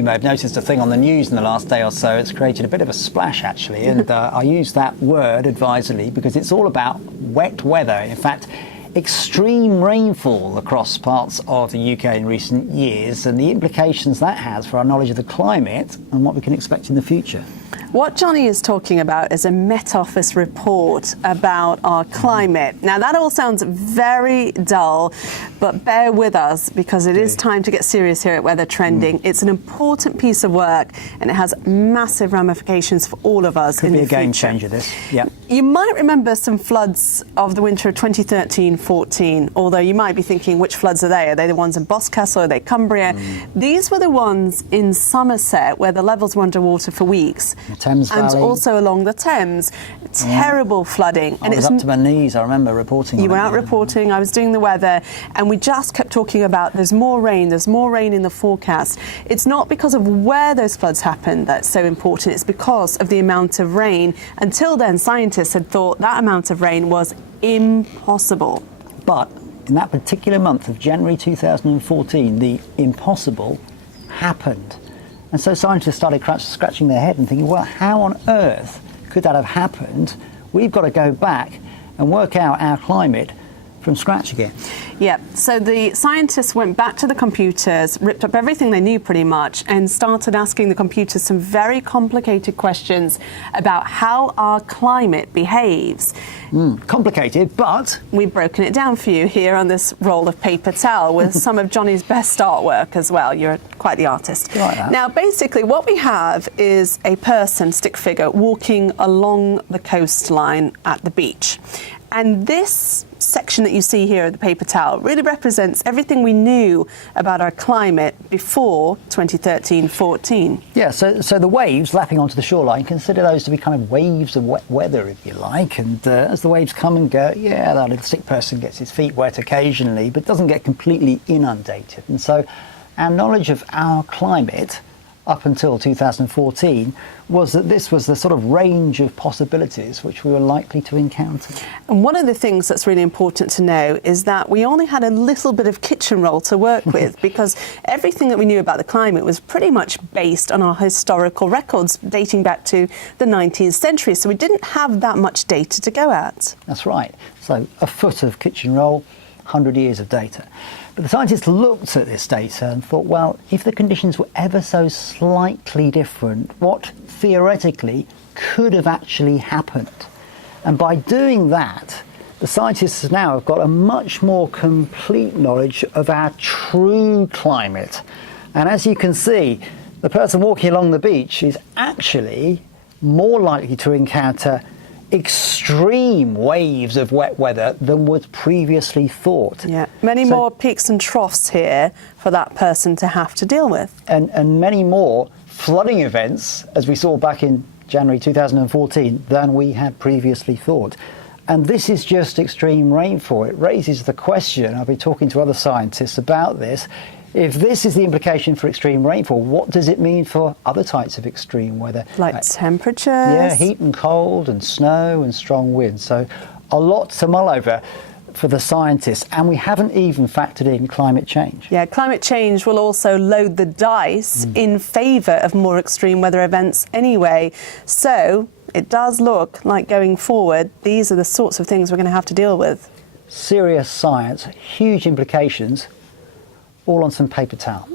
You may have noticed a thing on the news in the last day or so. It's created a bit of a splash, actually, and I use that word advisedly because it's all about wet weather. In fact, extreme rainfall across parts of the UK in recent years and the implications that has for our knowledge of the climate and what we can expect in the future. What Johnny is talking about is a Met Office report about our climate. Now, that all sounds very dull, but bear with us because it is time to get serious here at Weather Trending. It's an important piece of work and it has massive ramifications for all of us in the future. Could be a game changer, this. Yeah. You might remember some floods of the winter of 2013-14, although you might be thinking, which floods are they? Are they the ones in Boscastle? Are they Cumbria? These were the ones in Somerset where the levels were underwater for weeks. Thames Valley. And also along the Thames. Terrible flooding. I was up to my knees, I remember reporting on it. You were out reporting, I was doing the weather, and we just kept talking about there's more rain in the forecast. It's not because of where those floods happened that's so important, it's because of the amount of rain. Until then, scientists had thought that amount of rain was impossible. But in that particular month of January 2014, the impossible happened. And so scientists started scratching their head and thinking, well, how on earth could that have happened? We've got to go back and work out our climate from scratch again. Yeah, so the scientists went back to the computers, ripped up everything they knew pretty much, and started asking the computers some very complicated questions about how our climate behaves. Complicated, but we've broken it down for you here on this roll of paper towel with some of Johnny's best artwork as well. You're quite the artist. Like that. Now, basically, what we have is a person, stick figure, walking along the coastline at the beach. And this section that you see here of the paper towel really represents everything we knew about our climate before 2013-14. Yeah, so the waves lapping onto the shoreline, consider those to be kind of waves of wet weather, if you like. And as the waves come and go, yeah, that little stick person gets his feet wet occasionally, but doesn't get completely inundated. And so our knowledge of our climate up until 2014 was that this was the sort of range of possibilities which we were likely to encounter. And one of the things that's really important to know is that we only had a little bit of kitchen roll to work with because everything that we knew about the climate was pretty much based on our historical records dating back to the 19th century. So we didn't have that much data to go at. That's right. So a foot of kitchen roll, 100 years of data. But the scientists looked at this data and thought, well, if the conditions were ever so slightly different, what theoretically could have actually happened? And by doing that, the scientists now have got a much more complete knowledge of our true climate. And as you can see, the person walking along the beach is actually more likely to encounter extreme waves of wet weather than was previously thought. Yeah, many more peaks and troughs here for that person to have to deal with. And many more flooding events, as we saw back in January 2014, than we had previously thought. And this is just extreme rainfall. It raises the question, I've been talking to other scientists about this, if this is the implication for extreme rainfall, what does it mean for other types of extreme weather? Like temperatures? Yeah, heat and cold and snow and strong winds. So a lot to mull over for the scientists, and we haven't even factored in climate change. Yeah, climate change will also load the dice in favour of more extreme weather events anyway. So it does look like going forward, these are the sorts of things we're going to have to deal with. Serious science, huge implications, all on some paper towel.